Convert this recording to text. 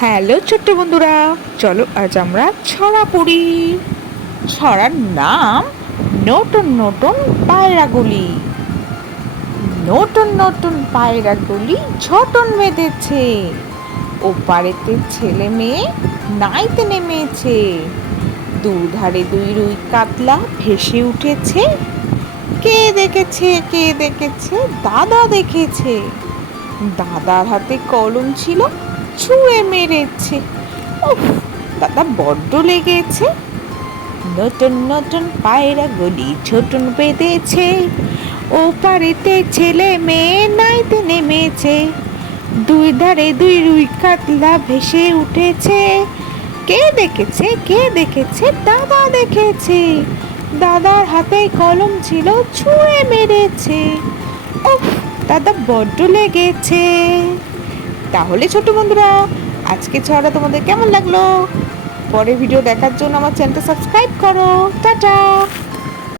Hello ছোট্ট বন্ধুরা, চলো আজ আমরা ছড়া পড়ি। ছড়ার নাম নতুন নতুন পায়রাগুলি। নতুন নতুন পায়রাগুলি ঝটন বেঁধেছে, ওপারেতে ছেলে মেয়ে নাইতে নেমেছে। দুধারে দুই রুই কাতলা ভেসে উঠেছে। কে দেখেছে, কে দেখেছে? দাদা দেখেছে। দাদার হাতে কলম ছিল, ছুঁড়ে মেরেছে। উফ, দাদা বড্ড লেগেছে। নতুন নতুন পায়রাগুলি ছোটন বেঁধেছে, ও পারেতে ছেলে মেয়ে নাইতে নেমেছে। দুই ধারে দুই রুই কাতলা ভেসে উঠেছে। কে দেখেছে, কে দেখেছে? দাদা দেখেছে। দাদার হাতে কলম ছিল, ছুঁড়ে মেরেছে। উফ, দাদা বড্ড লেগেছে। তাহলে ছোট বন্ধুরা, আজকে ছড়া তোমাদের কেমন লাগলো? পরের ভিডিও দেখার জন্য আমার চ্যানেলটা সাবস্ক্রাইব করো। টাটা।